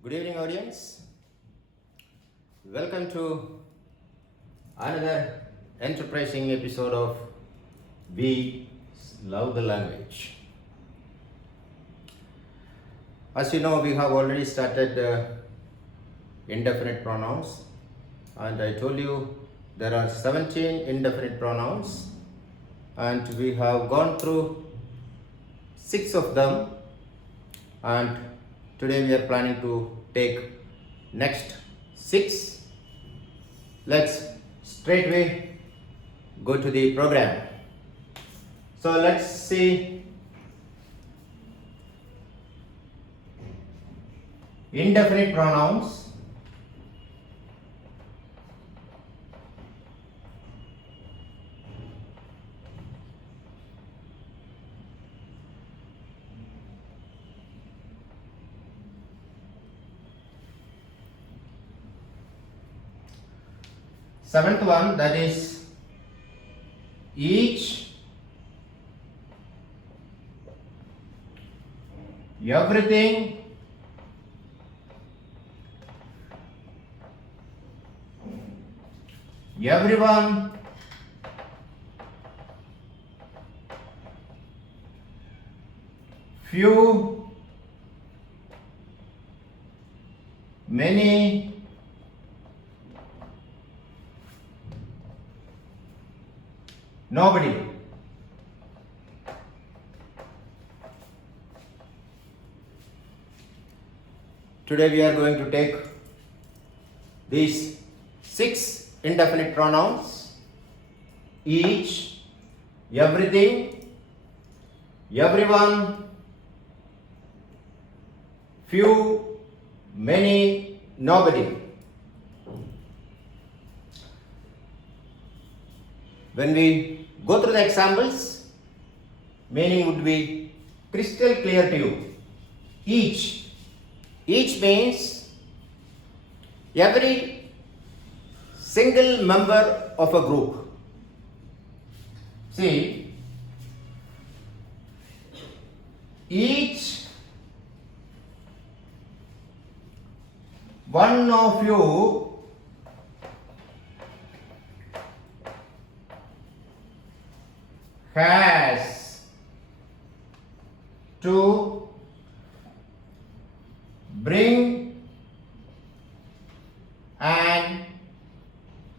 Good evening, audience. Welcome to another enterprising episode of We Love the Language. As you know, we have already started indefinite pronouns, and I told you there are 17 indefinite pronouns, and we have gone through 6 of them, and today we are planning to take next 6. Let's straightway go to the program. So let's see indefinite pronouns. Seventh one, that is each, everything, everyone, few, many, nobody. Today we are going to take these 6 indefinite pronouns: each, everything, everyone, few, many, nobody. When we go through the examples, meaning would be crystal clear to you. Each means every single member of a group. See, each one of you has to bring an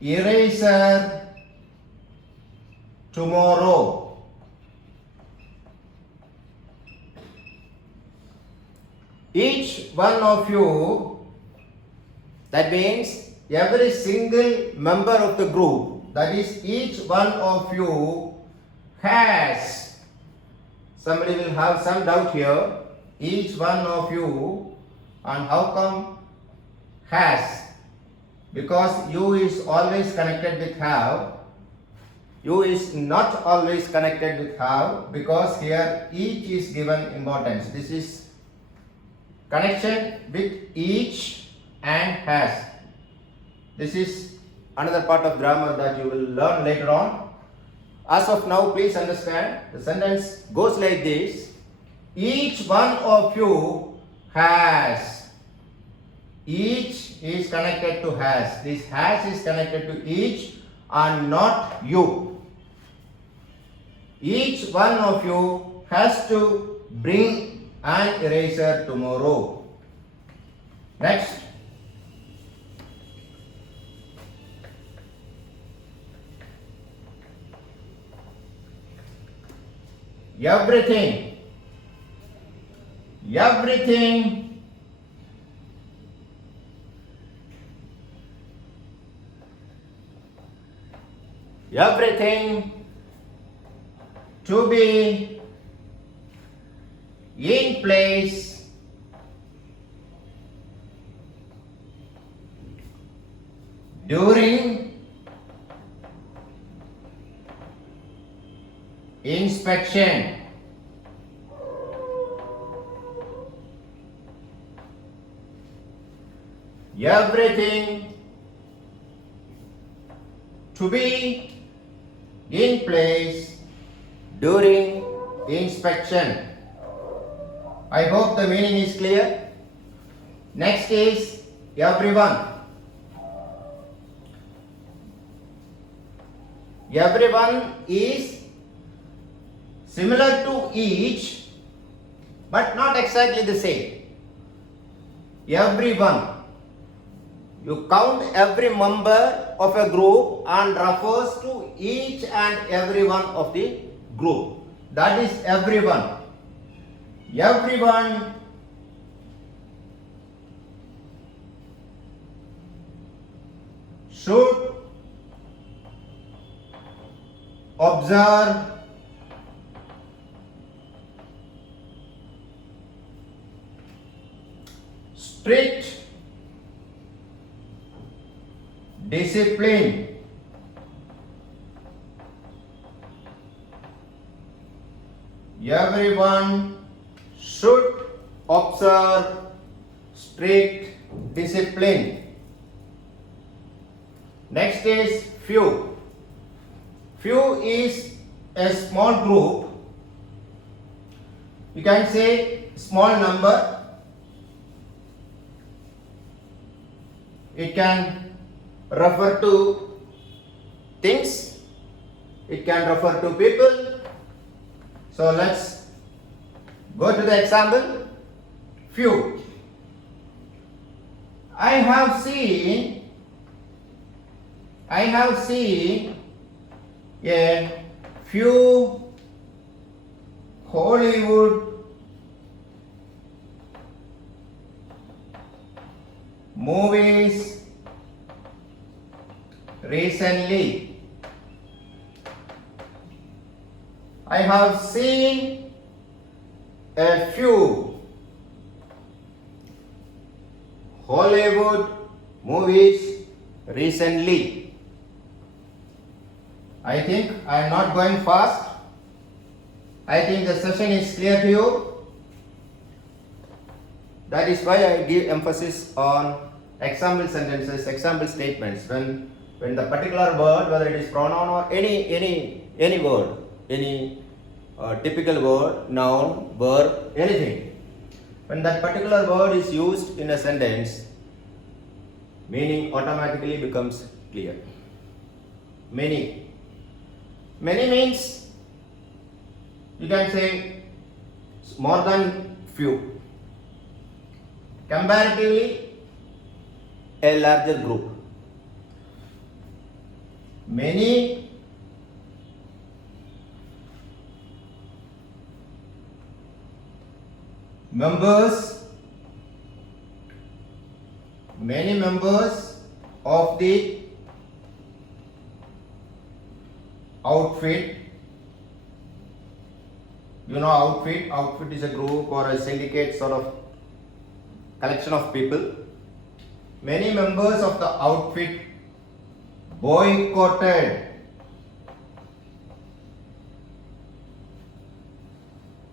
eraser tomorrow. Each one of you, that means every single member of the group, that is each one of you has, somebody will have some doubt here, each one of you, and how come has? Because you is always connected with have, you is not always connected with have, because here each is given importance. This is connection with each and has. This is another part of grammar that you will learn later on. As of now, please understand, the sentence goes like this: each one of you has. Each is connected to has. This has is connected to each and not you. Each one of you has to bring an eraser tomorrow. Next. Everything, to be in place during inspection. Everything to be in place during inspection. I hope the meaning is clear. Next is everyone. Everyone is similar to each but not exactly the same. Everyone. You count every member of a group and refers to each and every one of the group. That is everyone. Everyone should observe strict discipline. Everyone should observe strict discipline. Next is few. Few is a small group. You can say small number. It can refer to things. It can refer to people. So let's go to the example. Few. I have seen a few Hollywood movies recently. I have seen a few Hollywood movies recently. I think I am not going fast. I think the session is clear to you. That is why I give emphasis on example sentences, example statements. When the particular word, whether it is pronoun or any word, any typical word, noun, verb, anything. When that particular word is used in a sentence, meaning automatically becomes clear. Many. Many means you can say more than few. Comparatively, a larger group. Many members of the outfit. You know outfit. Outfit is a group or a syndicate sort of collection of people. Many members of the outfit boycotted.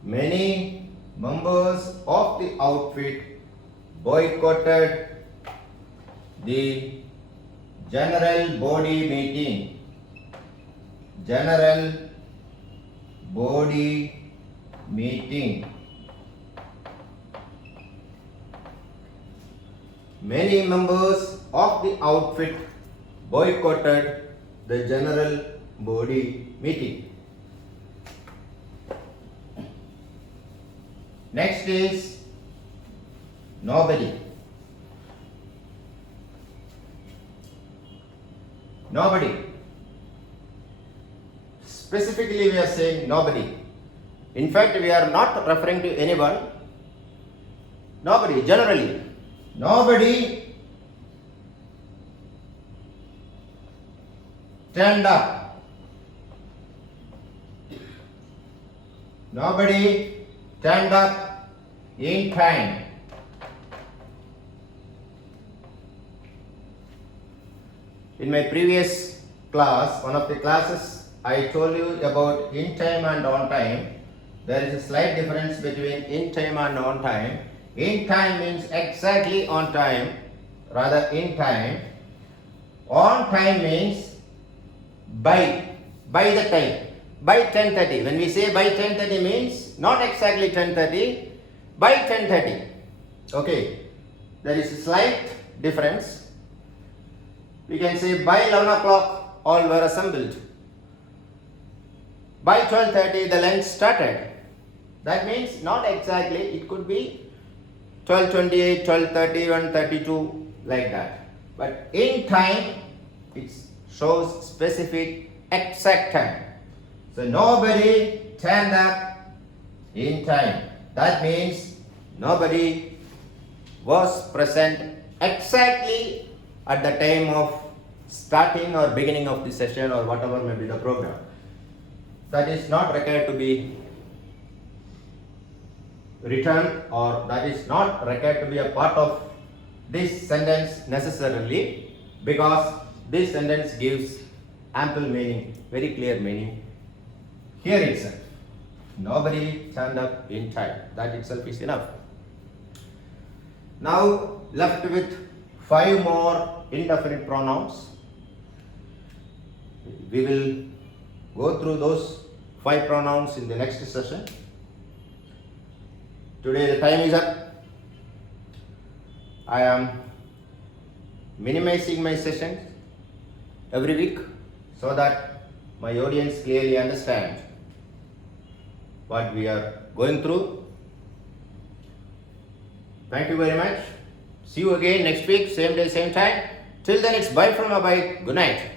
Many members of the outfit boycotted the general body meeting. General body meeting. Many members of the outfit boycotted the general body meeting. Next is nobody. Nobody. Specifically, we are saying nobody. In fact, we are not referring to anyone. Nobody, generally. Nobody turned up. Nobody turned up in time. In my previous class, one of the classes, I told you about in time and on time. There is a slight difference between in time and on time. In time means exactly on time, rather in time. On time means by the time, by 10:30. When we say by 10:30 means not exactly 10:30, by 10:30. Okay. there is a slight difference. We can say by 11 o'clock all were assembled. By 12:30 the lunch started. That means not exactly, it could be 12:28, 12:30, 1:32 like that. But in time it shows specific exact time. So nobody turned up in time. That means nobody was present exactly at the time of starting or beginning of the session or whatever may be the program. That is not required to be written, or that is not required to be a part of this sentence necessarily, because this sentence gives ample meaning, very clear meaning here itself. Nobody turned up in time. That itself is enough. Now left with 5 more indefinite pronouns. We will go through those 5 pronouns in the next session. Today the time is up. I am minimizing my sessions every week so that my audience clearly understand what we are going through. Thank you very much. See you again next week, same day, same time. Till then, it's bye from Abai. Good night.